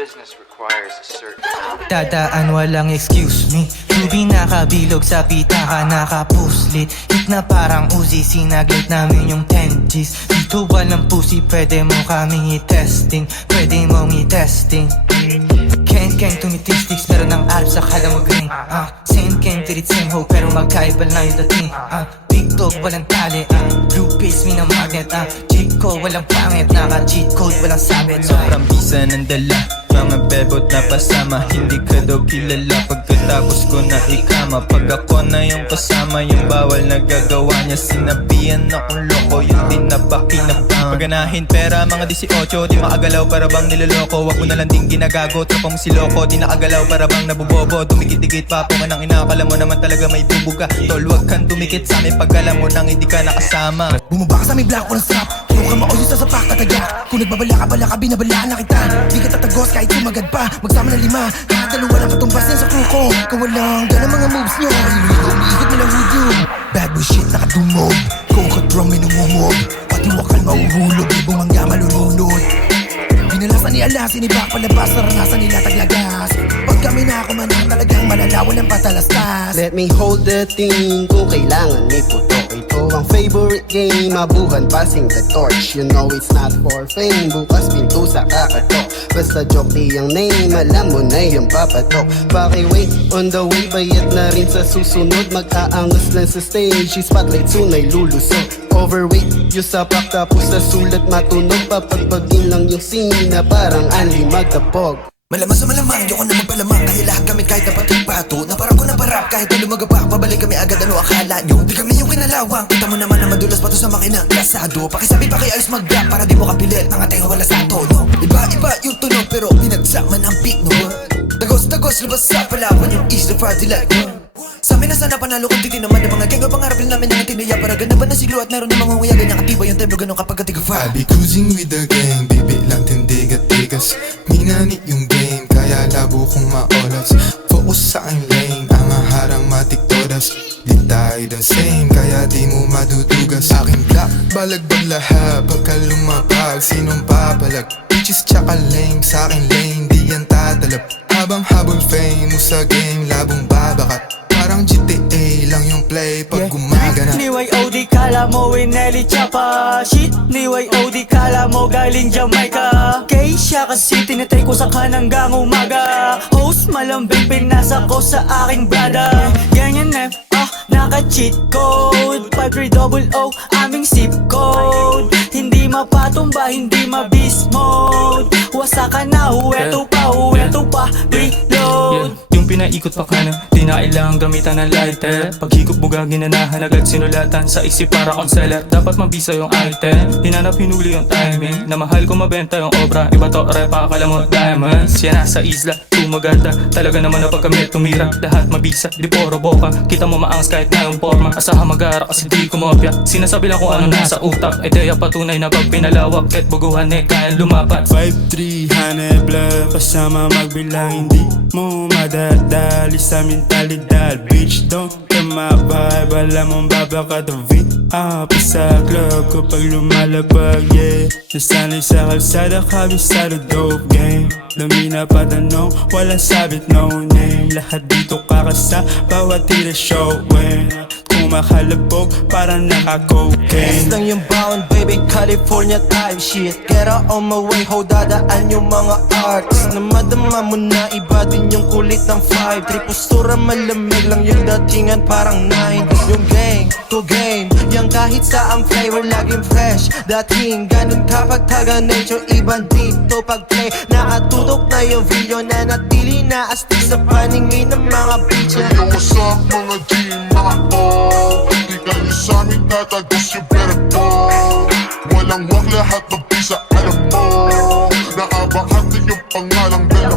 business requires a certain Dadaan walang excuse me. Tubig nakabilog sa pitaka nakapuslit. Hit na parang Uzi, sinaglit namin yung 10 G's. Dito walang pussy, pwede mo kaming i-testing. Pwede mong i-testing. Ken tumitistik, pero ng arp sa kalamagring. Same tirit same hoe, pero magkaiba lang yung dating. Big dog walang tali, blue face mi na magnet. Cheat code walang pangit, naka-cheat code walang sabit. Sobrang bisa ng dala, mga bebot na pasama. Hindi ka daw kilala pagkatapos ko na ikama. Pag ako na yung kasama, yung bawal na gagawa niya. Sinabihan akong loko, yung di na pakinabang. Paganahin pera, mga 18, di maagalaw para bang niloloko. Wag mo na lang ding ginagago, tropang si loko. Di nakagalaw para bang nabubobo. Dumikit-dikit pa po man ang inakala mo naman talaga may bubuga. Tol, wag kang dumikit sa amin pag alam mo nang hindi ka nakasama. Bumaba ka sa may black walang strap. Kung ka maoyo sa sapak tatagak. Kung nagbabala ka, binabalaan na kita. Di ka tatagos kahit sumagad pa. Magsama ng 5, kahit dalawa lang katumbas din sa crew ko. Kung walang ganang mga moves nyo, umiikot nilang video. Bad boy shit nakadumog. Kung ka-drum minumumog. Pati wakal mauhulog, ibong mangga malulunod. Binalasan ni Alas, inibak palabas. Naranasan nila taglagas. Pag kami na ako man talagang malalawan ng patalastas. Let me hold the thing kung kailangan may putok. Ito ang favorite game, mabuhan passing the torch. You know it's not for fame, bukas pinto sa kakatok. Basta joke di ang name, alam mo na yung papatok. Paki-wait, on the way, bayad na rin sa susunod. Mag-aangas lang sa stage, spotlight soon ay lulusot. Overweight, yung sapak tapos sa sulat matunog. Papagbagin lang yung scene na parang anli magdapog. Malaman sa malamang, yoko na magpalamang. Kaya lahat kami kahit napating pato. Naparang ko na parap kahit na lumagapak. Pabalik kami agad, ano akala nyo? Di kami yung kinalawang. Kita mo naman na madulas pa to sa makinang lasado. Pakisabi pa kayo ayos mag-rap para di mo kapilit. Mga tenga wala sa tono. Iba-iba yung tunog pero pinagsaman ang beat no. Dagos, labas sa palawan yung east of party like sa amin na sana panalo kung titin naman ng mga gang. Pangarap rin namin ng tinaya para ganaban na siglo. At meron ng mga nguya ganyan katiba yung tempo ganun kapag katiga-fa. I be cruising with the gang, bibi lang tindigat-tigas. Minanit yung game, kaya labo kong maolas. Focus sa aking lane, ang harang matik todas. Di tayo the same, kaya di mo madudugas. Aking black, balagbag lahat pagka lumapag. Sinong papalag, bitches tsaka lame. Sa aking lane, di yan tatalab. Habang habol fame mo sa game, labong babakat. Parang GTA lang yung play pag gumagana. Ni YOD kala mo Winelli Chapa. Shit, ni YOD kala mo galing Jamaica. Kay siya kasi tinatay ko sa kananggang umaga. Host malambing pinasa ko sa aking brada. Ganyan na, naka-cheat code 5300 aming zip code. Hindi mapatumba, hindi ma-beast mode. Wasaka na, huweto pa, reload. Yung pinaikot pa kanan, di na kailangang gamitan ng lighter. Paghigop bugagin na nahanagad sinulatan sa isip para kong seller. Dapat mabisa yung item, hinanap hinuli yung timing. Na mahal ko mabenta yung obra, iba to repa akala mo diamonds. Yan nasa isla, tumaganda, talaga naman na pag kami tumira. Lahat mabisa, di poro boka, kita mo maangas kahit na yung forma. Asahan mag-aara kasi di kumopya, sinasabi lang kung ano nasa utak. Ideya patunay na pag pinalawak, kahit buguhan kaya lumapat. 5-300 blood, kasama magbilang. Hindi mo madadali sa mentalidad. Bitch, don't come my vibe, alam mong babaka to VIP sa club kapag lumalabag, yeah. Nasanay sa kalsada, kabisado dope game. Lamina pa tanong, walang sabit, no name. Lahat dito kakasa, bawat tira showin'. Kumakalabog, parang naka-cocaine. Lang yung bound, baby, California type shit. Get out on my way, ho, dadaan yung mga arts. Na madama mo na, iba din yung kulit ng 5-3. Postura malamig lang yung datingan, parang 9. Yung gang, to game, yung kahit sa ang flavor, laging fresh. Dating ganun kapag taga-nature, ibang dito pag-play. Nakatutok na yung video na natili na astig sa paningin ng mga bitches. Yo, what's up mga G, mga ball? Di kayo sa amin tatagos, you better go. Walang wag lahat mabisa, alam mo. Naabangan din yung pangalang Bella